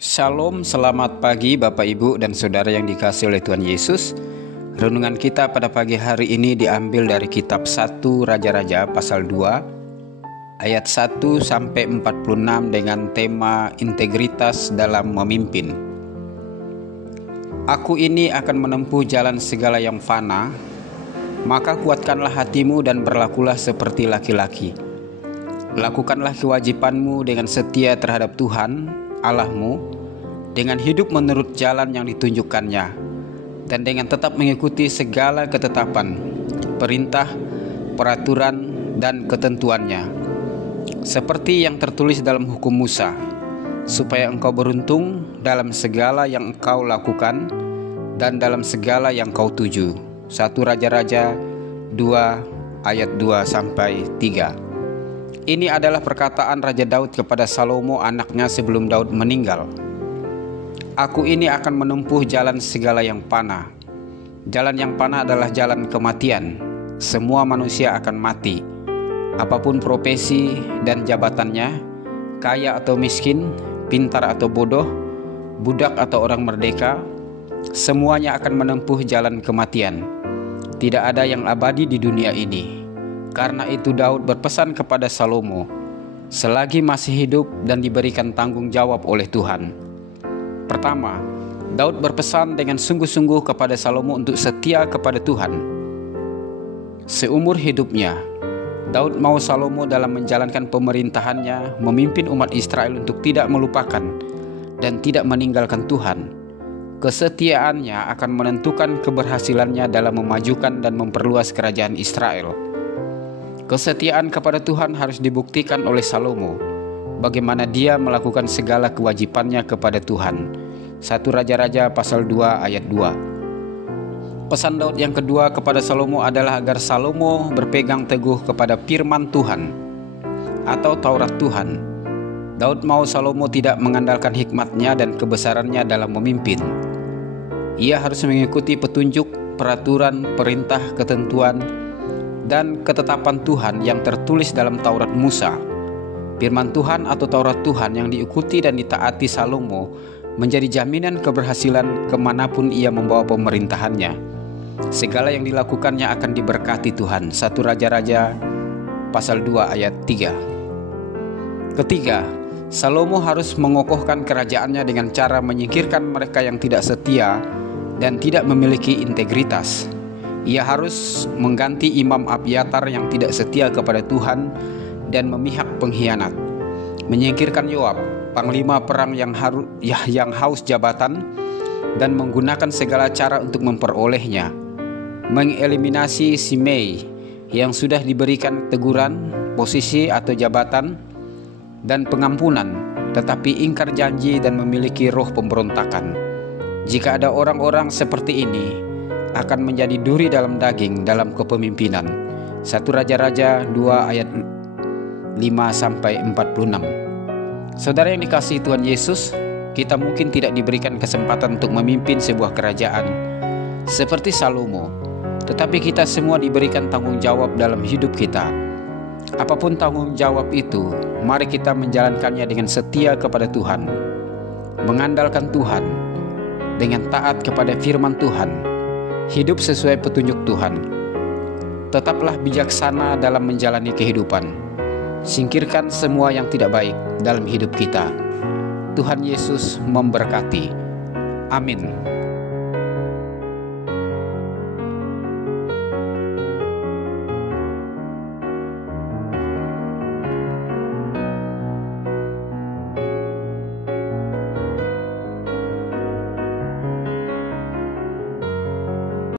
Shalom, selamat pagi Bapak Ibu dan Saudara yang dikasihi oleh Tuhan Yesus. Renungan kita pada pagi hari ini diambil dari kitab 1 Raja-Raja pasal 2 ayat 1 sampai 46 dengan tema integritas dalam memimpin. Aku ini akan menempuh jalan segala yang fana, maka kuatkanlah hatimu dan berlakulah seperti laki-laki. Lakukanlah kewajibanmu dengan setia terhadap Tuhan Allahmu, dengan hidup menurut jalan yang ditunjukkannya, dan dengan tetap mengikuti segala ketetapan, perintah, peraturan, dan ketentuannya, seperti yang tertulis dalam hukum Musa, supaya engkau beruntung dalam segala yang engkau lakukan dan dalam segala yang kau tuju. 1 Raja-Raja 2 ayat 2-3. Ini adalah perkataan Raja Daud kepada Salomo anaknya sebelum Daud meninggal. Aku ini akan menempuh jalan segala yang panah. Jalan yang panah adalah jalan kematian. Semua manusia akan mati. Apapun profesi dan jabatannya, kaya atau miskin, pintar atau bodoh, budak atau orang merdeka, semuanya akan menempuh jalan kematian. Tidak ada yang abadi di dunia ini. Karena itu Daud berpesan kepada Salomo, selagi masih hidup dan diberikan tanggung jawab oleh Tuhan. Pertama, Daud berpesan dengan sungguh-sungguh kepada Salomo untuk setia kepada Tuhan. Seumur hidupnya, Daud mau Salomo dalam menjalankan pemerintahannya memimpin umat Israel untuk tidak melupakan dan tidak meninggalkan Tuhan. Kesetiaannya akan menentukan keberhasilannya dalam memajukan dan memperluas kerajaan Israel. Kesetiaan kepada Tuhan harus dibuktikan oleh Salomo, bagaimana dia melakukan segala kewajibannya kepada Tuhan. 1 Raja-Raja pasal 2 ayat 2. Pesan Daud yang kedua kepada Salomo adalah agar Salomo berpegang teguh kepada firman Tuhan atau Taurat Tuhan. Daud mau Salomo tidak mengandalkan hikmatnya dan kebesarannya dalam memimpin. Ia harus mengikuti petunjuk, peraturan, perintah, ketentuan, dan ketetapan Tuhan yang tertulis dalam Taurat Musa. Firman Tuhan atau Taurat Tuhan yang diikuti dan ditaati Salomo menjadi jaminan keberhasilan kemanapun ia membawa pemerintahannya. Segala yang dilakukannya akan diberkati Tuhan. 1 Raja-Raja pasal 2 ayat 3. Ketiga, Salomo harus mengokohkan kerajaannya dengan cara menyingkirkan mereka yang tidak setia dan tidak memiliki integritas. Ia harus mengganti Imam Abiatar yang tidak setia kepada Tuhan dan memihak pengkhianat, menyingkirkan Yoab, panglima perang yang haus jabatan dan menggunakan segala cara untuk memperolehnya, mengeliminasi Simei yang sudah diberikan teguran, posisi atau jabatan dan pengampunan, tetapi ingkar janji dan memiliki roh pemberontakan. Jika ada orang-orang seperti ini, akan menjadi duri dalam daging dalam kepemimpinan. 1 Raja-Raja 2 ayat 5-46. Saudara yang dikasihi Tuhan Yesus, kita mungkin tidak diberikan kesempatan untuk memimpin sebuah kerajaan seperti Salomo, tetapi kita semua diberikan tanggung jawab dalam hidup kita. Apapun tanggung jawab itu, mari kita menjalankannya dengan setia kepada Tuhan, mengandalkan Tuhan, dengan taat kepada firman Tuhan, hidup sesuai petunjuk Tuhan. Tetaplah bijaksana dalam menjalani kehidupan. Singkirkan semua yang tidak baik dalam hidup kita. Tuhan Yesus memberkati. Amin.